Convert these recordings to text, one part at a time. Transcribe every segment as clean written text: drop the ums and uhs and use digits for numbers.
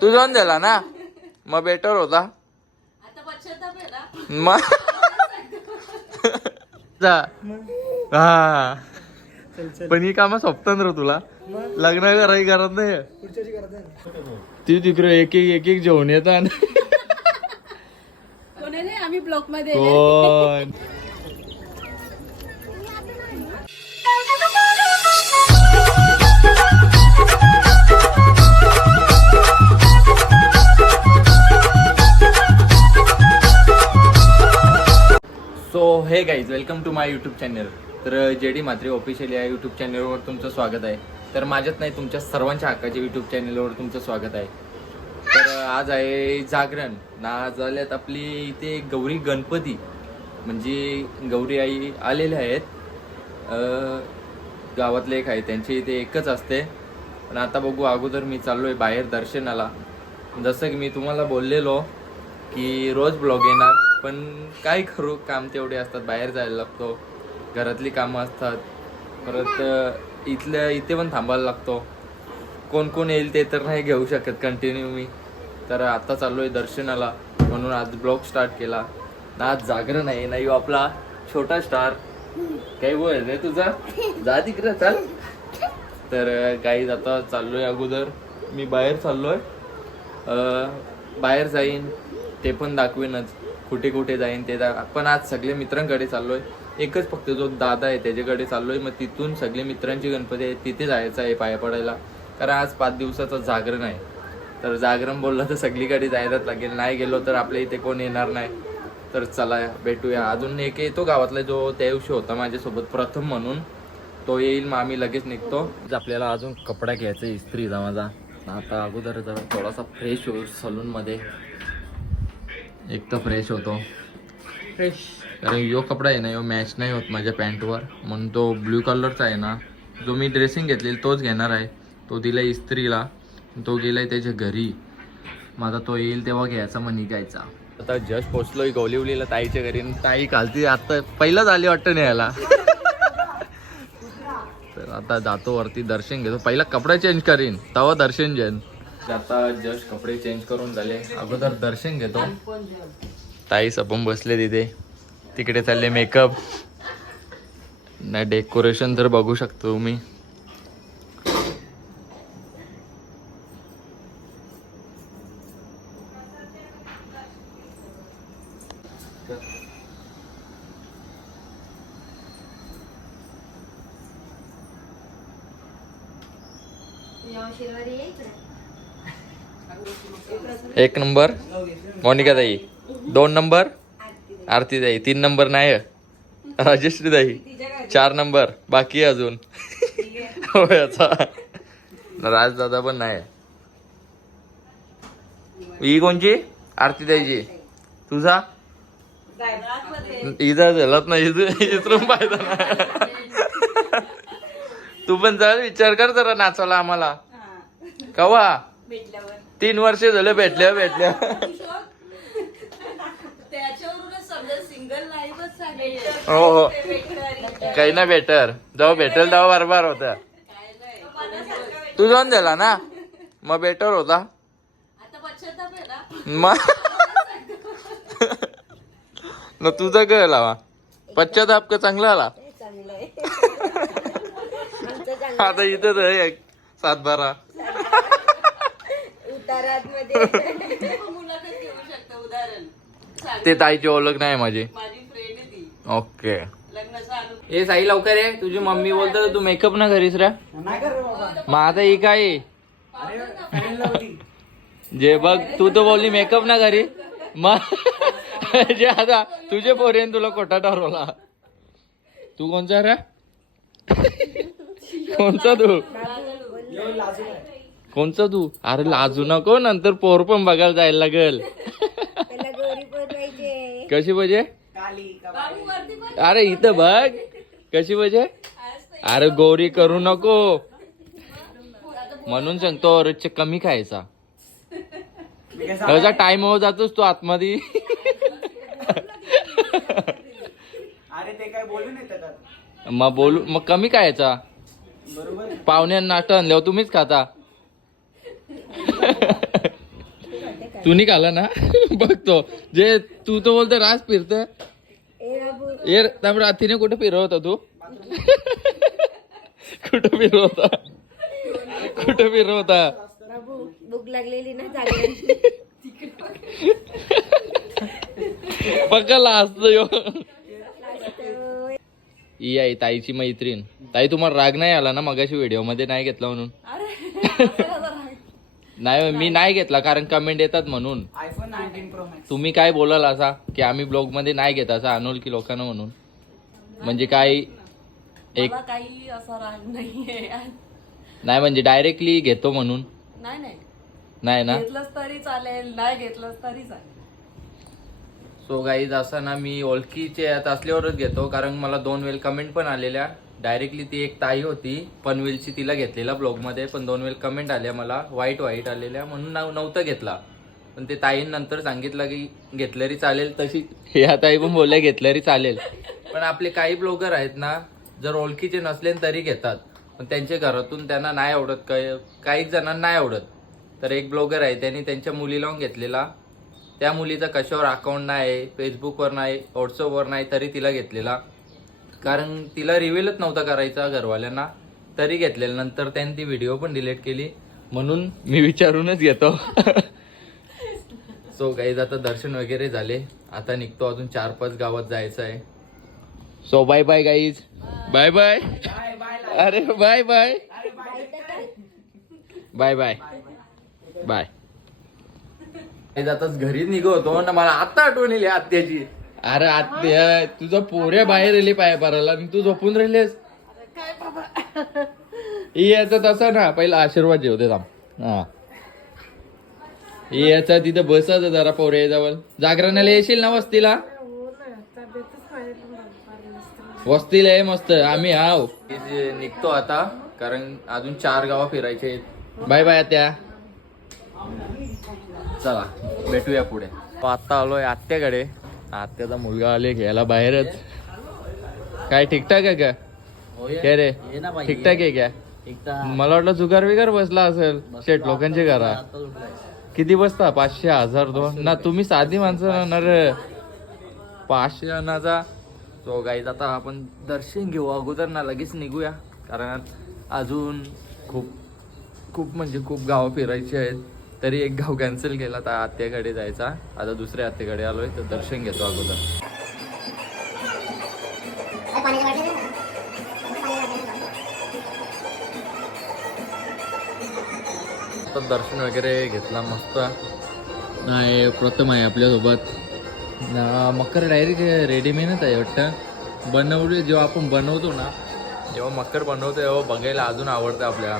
तू जाऊन दिला ना मग बेटर होता मग हा पण ही कामं सोपतात रे तुला लग्न करायची गरज नाही ती तिकडे एक एक जेवण येतात आम्ही ब्लॉक मध्ये कोण so hey guys welcome to my YouTube channel. तर JD म्हात्रे ऑफिशियल या यूट्यूब चॅनलवर तुमचं स्वागत आहे. तर माझ्यात नाही तुमच्या सर्वांच्या हक्काच्या यूट्यूब चॅनलवर तुमचं स्वागत आहे. तर आज आहे जागरण ना झाल्यात आपली इथे गौरी गणपती म्हणजे गौरी आई आलेल्या आहेत. गावातले एक आहे त्यांची इथे एकच असते. पण आता बघू अगोदर मी चाललो आहे बाहेर दर्शनाला. जसं की मी तुम्हाला बोललेलो की रोज ब्लॉग येणार पण काय करू काम तेवढे असतात बाहेर जायला लागतो घरातली कामं असतात परत इथे पण थांबायला लागतो कोण कोण येईल ते तर नाही घेऊ शकत कंटिन्यू मी. तर आता चाललो आहे दर्शनाला म्हणून आज ब्लॉग स्टार्ट केला ना. आज जागरण आहे नाही आपला छोटा स्टार काही बोल रे तुझा जा तिकडे चाल. तर काही आता चाललोय अगोदर मी बाहेर चाललोय बाहेर जाईन ते पण दाखवेनच कुठे कुठे जाईन ते पण आज सगळे मित्रांकडे चाललोय. एकच फक्त जो दादा आहे त्याच्याकडे चाललोय मग तिथून सगळे मित्रांची गणपती आहे तिथे जायचं आहे पाया पडायला कारण आज 5 दिवसाचं जागरण आहे. तर जागरण बोललं तर सगळीकडे जायलाच लागेल नाही गेलो तर आपल्या इथे कोण येणार नाही. तर चला भेटूया. अजून एक येतो गावातला जो त्या दिवशी होता माझ्यासोबत प्रथम म्हणून तो येईल मग आम्ही लगेच निघतो. आपल्याला अजून कपडा घ्यायचा इस्त्रीचा माझा. आता अगोदर जरा थोडासा फ्रेश होईल सलूनमध्ये एक तर फ्रेश होतो फ्रेश कारण यो कपडा आहे ना यो मॅच नाही होत माझ्या पॅन्टवर म्हणून तो ब्ल्यू कलरचा आहे ना जो मी ड्रेसिंग घेतलेली तोच घेणार आहे. तो दिला इस्त्रीला तो गेलाय त्याच्या घरी माझा तो येईल तेव्हा घ्यायचा मग निघायचा. आता जस्ट पोचलोय गवलिवलीला ताईच्या घरी. ताई घालती आता पहिलाच आली वाटतं न्यायला. तर आता जातो वरती दर्शन घेतो पहिला कपडा चेंज करीन तेव्हा दर्शन घेईन. आता जस्ट कपडे चेंज करून झाले अगोदर दर्शन घेतो. ताई सपन बसले तिथे तिकडे चालले मेकअप ना डेकोरेशन तर बघू शकतो तुम्ही. एक नंबर मोनिका ताई 2 नंबर आरती ताई 3 नंबर नाही राजश्री ताई 4 नंबर बाकी अजून राजदादा पण नाही. ही कोणची आरती ताईची तुझा इजा झालाच नाही इथून पाहिजे ना. तू पण जरा विचार कर जरा नाचायला आम्हाला कवा 3 वर्ष झालं भेटल्या हो हो काही ना बेटर जेव्हा भेटेल तेव्हा बरोबर होता. तू जाऊन दिला ना मग बेटर होता मग तुझा काय लावा पश्चाताप का चांगला आला. आता इथं 7-12 ते ताईची ओळख नाही माझी. ओके ए साई लवकर आहे तुझी मम्मी बोलतो तू मेकअप ना करीस रे. मग आता ही काय जे बघ तू तर बोलली मेकअप ना करी मग जे आता तुझे पोरीन तुला खोटा ठरवला. तू कोणचा रे कोणचा तू कोणचा तू अरे लाजू नको नंतर पोर पण बघायला जायला लागेल. कशी पाहिजे अरे इथं बघ कशी पाहिजे. अरे गौरी करू नको म्हणून सांगतो रोजचे कमी खायचा त्याचा टाइम हो जातोस तू आतमध्ये. मग बोलू मग कमी खायचा पाहुण्यांना नाश्ता आणल्यावर तुम्हीच खाता. तू नाही खाला ना बघतो जे तू तो बोलतो रास फिरत ये रात्रीने कुठे फिरवता तू कुठं फिरवता कुठं फिरवता भूक लागलेली ना पकडला असतो यो ही आहे ताईची मैत्रीण. ताई तुम्हाला राग नाही आला ना मगाशी व्हिडिओ मध्ये नाही घेतला म्हणून? नाही मी नाही घेतला कारण कमेंट येतात म्हणून. तुम्ही काय बोलाल असा की आम्ही ब्लॉग मध्ये नाही घेत असं अनोळखी लोकांना म्हणून म्हणजे काही एक काही असा राग नाहीये नाही म्हणजे डायरेक्टली घेतो म्हणून नाही ना घेतलंच तरी चालेल नाही घेतलंच तरी चालेल. सो गाईज असं ना मी ओळखीचे असल्यावरच घेतो कारण मला 2 वेळ कमेंट पण आलेल्या. डायरेक्टली ती एक ताई होती पनवेलची तिला घेतलेला ब्लॉगमध्ये पण 2 वेळ कमेंट आल्या मला वाईट आलेल्या म्हणून नव्हतं घेतला. पण ते ताईंनंतर सांगितलं की घेतलंरी चालेल तशी ह्या ताई पण बोलल्या घेतलंरी चालेल. पण आपले काही ब्लॉगर आहेत ना जर ओळखीचे नसले तरी घेतात पण त्यांच्या घरातून त्यांना नाही आवडत काही जणांना नाही आवडत. तर एक ब्लॉगर आहे त्यांनी त्यांच्या मुलीला लावून घेतलेला. त्या मुलीचा कशावर अकाउंट नाही फेसबुकवर नाही व्हॉट्सअपवर नाही तरी तिला घेतलेला कारण तिला रिव्हीलच नव्हता करायचा घरवाल्यांना तरी घेतलेला. नंतर त्यांनी ती व्हिडिओ पण डिलीट केली म्हणून मी विचारूनच घेतो. सो गाईज आता दर्शन वगैरे झाले आता निघतो अजून 4-5 गावात जायचं आहे. So bye bye guys bye bye अरे bye bye bye bye bye. आताच घरी निघतो ना मला आता आठवण येईल आत्याची. अरे आत्या तुझा पोऱ्या बाहेर आली पाय भरायला आणि तू झोपून राहिलेस याचा तसा ना पहिला आशीर्वाद जेवते थांब. हा याचा तिथं बसायचं जरा पोऱ्या जवळ जागरणाला येशील ना वस्तीला वस्तीला आहे मस्त आम्ही हाव निघतो आता कारण अजून 4 गावं फिरायचे आहेत. बाय बाय आत्या चला भेटूया पुढे. आता आलोय आत्याकडे. आत्याचा मुलगा आले घ्यायला बाहेरच. काय ठीकठाक आहे का काय रे ठीकठाक आहे क्या? मला वाटलं जुगार विगार बसला असेल शेट लोकांच्या घरा. किती बसता 500-1000 2 ना तुम्ही साधी माणसं ना रे 500 आणाचा. तो गाईज आता आपण दर्शन घेऊ अगोदर ना लगेच निघूया कारण अजून खूप म्हणजे खूप गावं फिरायची आहेत. तरी एक गाव कॅन्सल केला तर आत्याकडे जायचा आता दुसऱ्या आत्याकडे आलोय तर दर्शन घेतो अगोदर. तर दर्शन वगैरे घेतला मस्त. नाही प्रथम आहे आपल्यासोबत ना मकर डायरेक्ट रेडीमेडच आहे वाटतं बनवले. जेव्हा आपण बनवतो ना जेव्हा मकर बनवतो तेव्हा बघायला अजून आवडतं आपल्याला.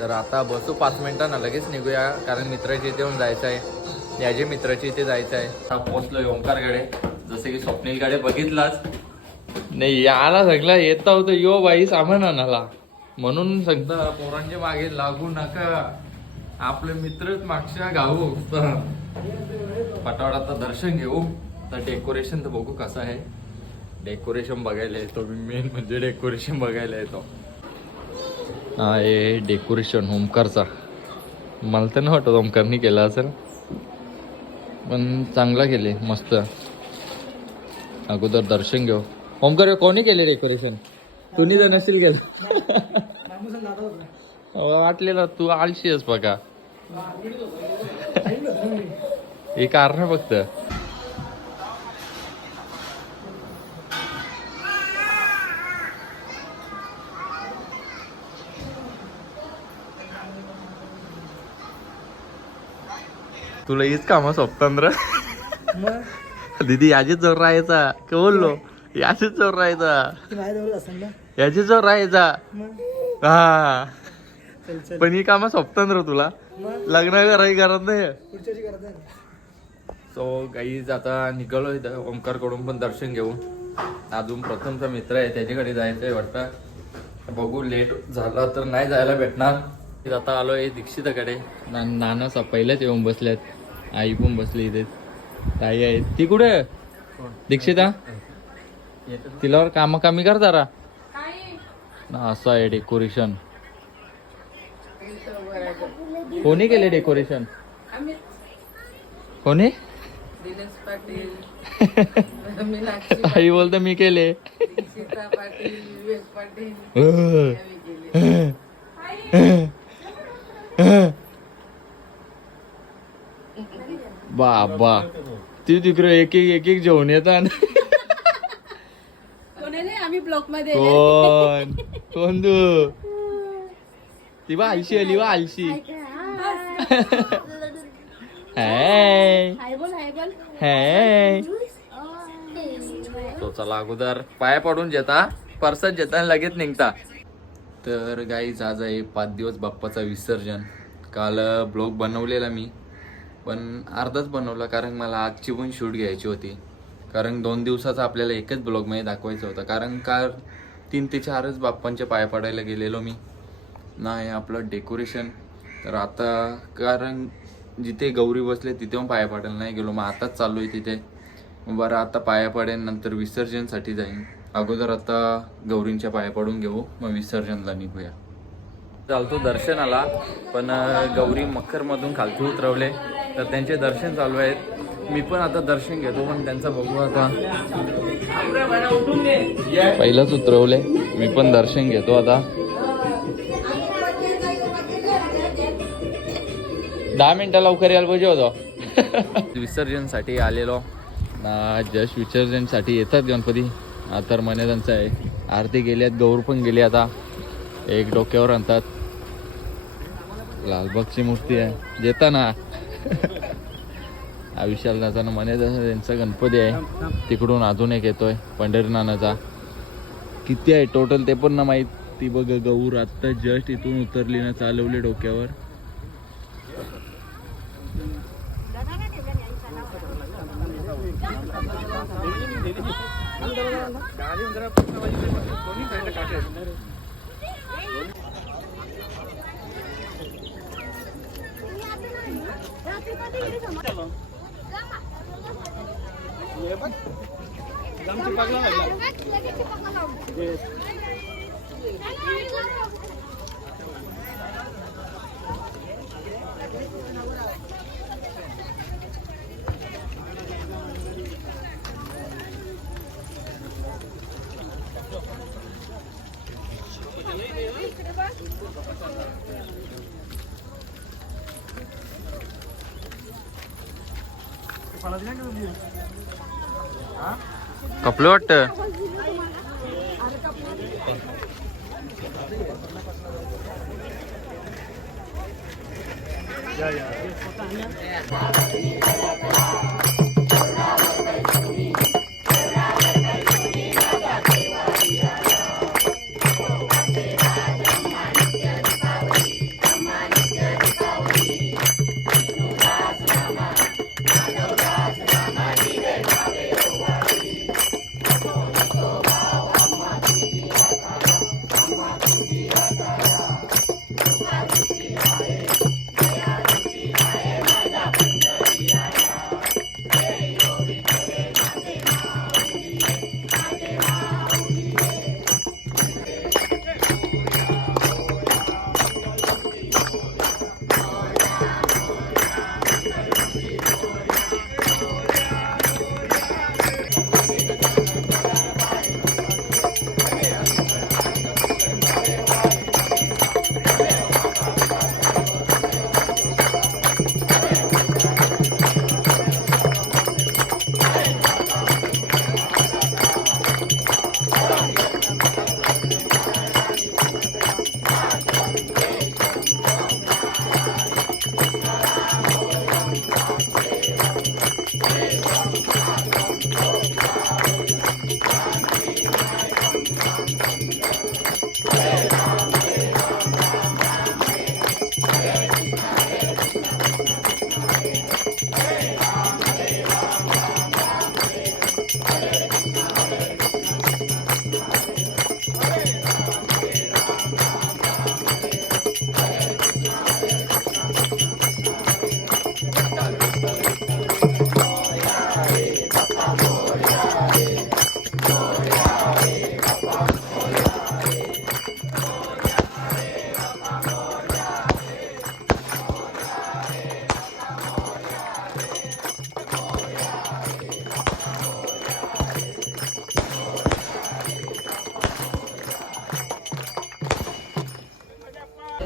तर आता बसू 5 मिनिटांना लगेच निघूया कारण मित्राच्या इथे येऊन जायचं आहे. याचे मित्राच्या इथे जायचं आहे. आता पोचलोय ओंकारकडे जसे की स्वप्नीलकडे बघितलाच नाही याला सगळं येता होतं यो बाई सामान आणायला म्हणून सांगता पोरांच्या मागे लागू नका आपले मित्रच मागच्या गावू. पटावडाचं दर्शन घेऊ तर डेकोरेशन तर बघू कसं आहे. डेकोरेशन बघायला येतो मी मेन म्हणजे डेकोरेशन बघायला येतो. हा हे डेकोरेशन ओमकारचा मला तर नाही वाटत ओमकारनी केला असेल पण चांगला केले मस्त. अगोदर दर्शन घेऊ. ओमकार कोणी केले डेकोरेशन? तुम्ही जर नसेल केलं वाटलेलं तू आळशी आहेस बघा. हे कारण फक्त तुला हीच कामं सोपतांद्र दीदी याचीच जोर राहायचा का बोललो याचीच जोर राहायचा याचीच जोर राहायचा. हा पण ही कामं सोपतांद्र तुला लग्न करायची गरज नाही. सो गाईज आता निघालो इथं ओंकार कडून पण दर्शन घेऊ. अजून प्रथमचा मित्र आहे त्याच्याकडे जायचंय वाटतं. बघू लेट झाला तर नाही जायला भेटणार. आता आलोय दीक्षिताकडे. नाना पहिलेच येऊन बसल्यात. आई पण बसली इथे. ताई आहे ती कुठे दीक्षिता तिलावर काम कमी कर जरा. असं आहे डेकोरेशन. कोणी केले डेकोरेशन? कोणी दिनेश पाटील मीनाक्षी आई बोलते मी केले. सीता पाटील विवेक पाटील बाबा ती तिकडे एक एक जेवण येतात. कोणाने आम्ही ब्लॉक मध्ये कोण कोण तू ती बा आलशी आली वा आलशी. हाय हाय बोल हाय. तो चला अगोदर पाया पडून जेता परसात जेता आणि लगेच निघता. तर गाईज आज आहे 5 दिवस बाप्पाचा विसर्जन. काल ब्लॉग बनवलेला मी पण अर्धाच बनवला कारण मला आजची पण शूट घ्यायची होती. कारण 2 दिवसाचा आपल्याला एकच ब्लॉगमध्ये दाखवायचं होतं. कारण काल 3 ते 4च बाप्पांच्या पाया पडायला गेलेलो मी. नाही आपलं डेकोरेशन. तर आता कारण जिथे गौरी बसले तिथे पण पाया पडायला नाही गेलो. मग आताच चालू आहे तिथे. बरं आता पाया पडेन नंतर विसर्जनसाठी जाईन. अगोदर आता गौरींच्या पाया पडून घेऊ मग विसर्जनला निघूया. चालतो दर्शनाला पण गौरी मखरमधून खालती उतरवले तर त्यांचे दर्शन चालू आहेत. मी पण आता दर्शन घेतो पण त्यांचा बघू आता. पहिलंच उतरवले मी पण दर्शन घेतो आता. 10 मिनिटं लवकर यायला पाहिजे होतं. विसर्जनसाठी आलेलो ना. जस्ट विसर्जनसाठी येतात गणपती. तर मने त्यांचं आहे. आरती गेल्यात गौर पण गेली. आता एक डोक्यावर आणतात. लालबागची मूर्ती आहे जेता ना. विशाल दादानं मने त्यांचा गणपती आहे. तिकडून अजून एक येतोय पंढरीनाथाचा. किती आहे टोटल ते पण ना माहीत. ती बघ गौर आत्ता जस्ट इथून उतरली ना चालवली डोक्यावर. कपले वाटत.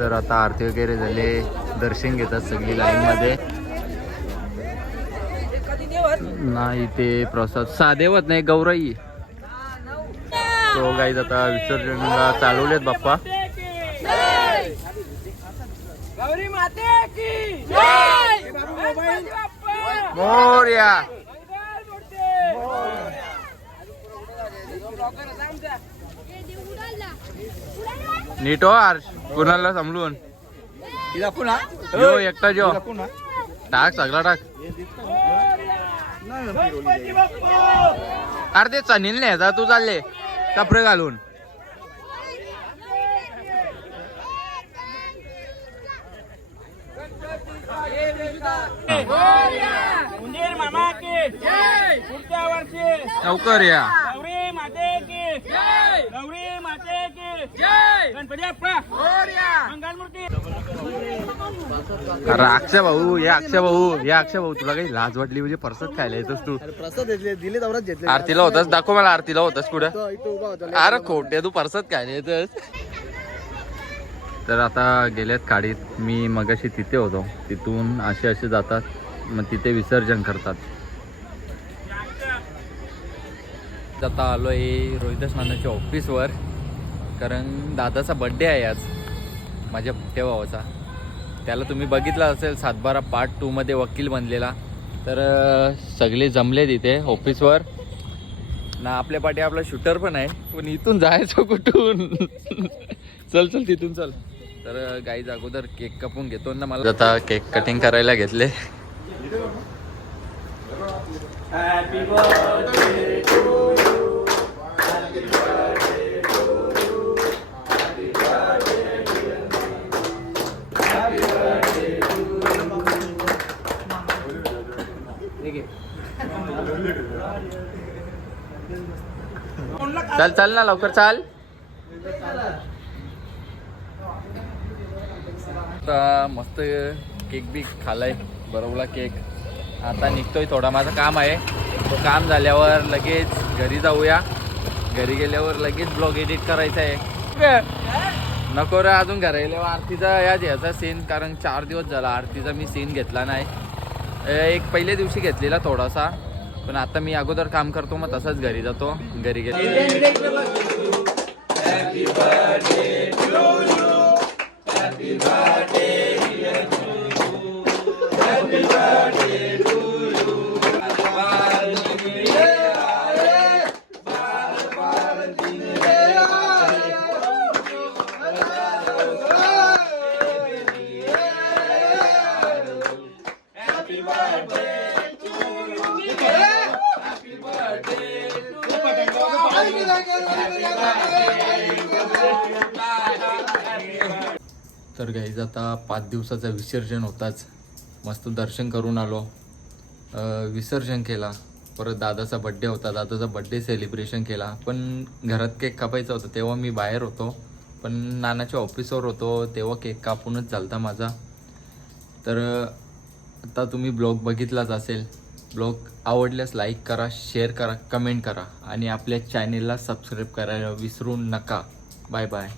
तर आता आरती वगैरे झाले, दर्शन घेतात सगळी लाईनमध्ये. नाही ते प्रसाद साधेवत नाही, गौराई. तो गाईज आता विसर्जनला चालवलेत बाप्पा. गौरी माते की जय. गणपती बाप्पा मोरया. नीट हो आर्श, कुणाला समजून जो एकटा जो टाक सगळा टाक. अरे ते चनील नाही तू चालले कपडे घालून. उंदीर मामा की जय. पुढच्या वर्षी लवकर या. गौरी माते की जय. गौरी माते की जय. गणपती बाप्पा मंगलमूर्ती. अरे अक्षय भाऊ, हे अक्षय भाऊ, हे अक्षय भाऊ, तुला काही लाज वाटली म्हणजे प्रसाद खायला येतोस तू. प्रसाद दिले दौरात घेतले. आरतीला होतास, दाखव मला आरतीला होतास कुठं. इथं उभा होता. अरे खोटे तू प्रसाद खायला येतस. तर आता गेल्यात काढीत, मी मगाशी तिथे होतो, तिथून असे असे जातात, मग तिथे विसर्जन करतात. आता आलो आहे रोहिदास नानाच्या ऑफिसवर, कारण दादाचा बड्डे आहे आज, माझ्या मोठ्या भावाचा. त्याला तुम्ही बघितला असेल सातबारा पार्ट 2 मध्ये वकील बनलेला. तर सगळे जमले तिथे ऑफिसवर ना. आपल्या पाठी आपला शूटर पण आहे, पण इथून जायचं कुठून. चल चल तिथून चल. तर गाईज अगोदर केक कापून घेतो ना. मला आता केक कटिंग करायला घेतले. Happy birthday to you. Happy birthday to you. Happy birthday happy birthday चल चल ना लवकर चाल. आता मस्त केक बी खालाय, बरोबर केक. आता निघतोय, थोडा माझं काम आहे, तो काम झाल्यावर लगेच घरी जाऊया. घरी गेल्यावर लगेच ब्लॉग एडिट करायचा आहे. नको रे अजून घरी गेल्यावर आरतीचा याचा सीन, कारण 4 दिवस झाला आरतीचा मी सीन घेतला नाही. एक पहिल्या दिवशी घेतलेला थोडासा, पण आता मी अगोदर काम करतो, मग तसंच घरी जातो. घरी गेलो तर गाईज आता 5 दिवसाचं विसर्जन होताच. मस्त दर्शन करून आलो, विसर्जन केला. परत दादाचा बड्डे होता, दादाचा बड्डे सेलिब्रेशन केला. पण घरात केक कापायचा होता तेव्हा मी बाहेर होतो, पण नानाच्या ऑफिसवर होतो तेव्हा केक कापूनच चालता माझा. तर आता तुम्ही ब्लॉग बघितलाच असेल. ब्लॉग आवडल्यास लाईक करा, शेअर करा, कमेंट करा आणि आपल्या चॅनेलला सबस्क्राईब करायला विसरू नका. Bye bye.